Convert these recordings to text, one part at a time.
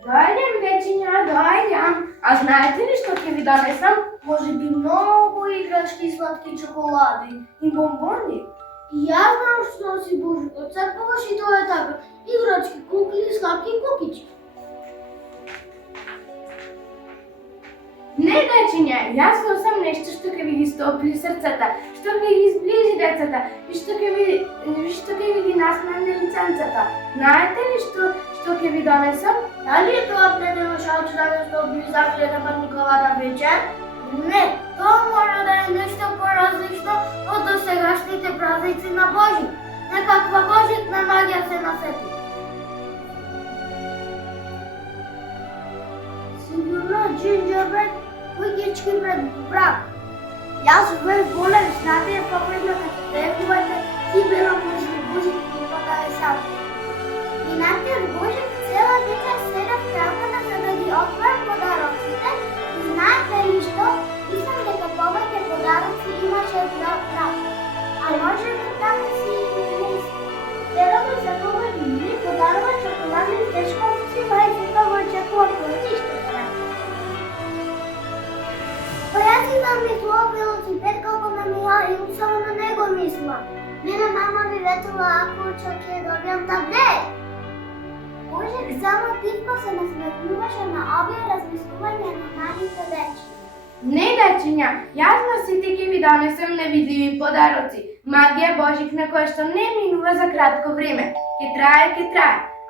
Dojdem, dečinja, dojdem. A знаете ли, що ќе ви донесам? Може би много играчки и сладки чоколади И бомбони. И аз знам што носи Божико. Църкваш и това е така. Играчки, кукли, сладки кукички. Не, дечиня, јас носам нешто што ќе ви ги стопли срцата, што ќе ги изближи децата и што ќе ви ги насмевне лиценцата. Знаете ли што ќе ви донесам? Дали е това предено шалче да не сте облизахли на паниколата вечер? Не, това може да е нещо по-различно от досегашните празници на Божик. Некаква Божитна магия се насети. Сигурно джинджербред, кугички пред брак. Јас бев болен, знаете е попредно като требувате си била Божик и подаде сам. Минатиот Божик цела вечер седа в крамата за да ги отвори подароците и знаете ли што? Мислам дека повеќе подароци имаше од брат. А може би таму си мисли. Веројатно за кога ни подарува чоколадни тешковци, мај дека го очекува породиште брат. Па јас имам мислов велосипед како на Михаил и само на него мислам. Мене мама ми ветува ако ќе добијам таблет. Божик само типко се насмевнуваше на овие размислувања на малите дечки. Не, дечиња, јас на сите ќе ви донесам невидливи подароци. Магија Божик на која што не минува за кратко време. Ке трае.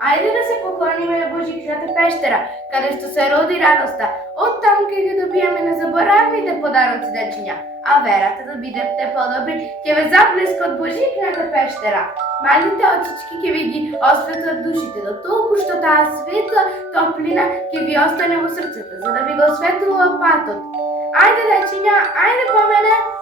Ајде да се поклониме на Божикната пештера, каде што се роди радоста. Оттам ќе ги добиеме незаборавните подароци, дечиња. А верата да бидете подобри, ќе ве заблиска од Божикната пештера. Малите очички ќе ви ги осветлат душите, до толку што таа светла топлина ќе ви остане во срцето, за да ви го осветлува патот. Ајде, дечиња, ајде по мене!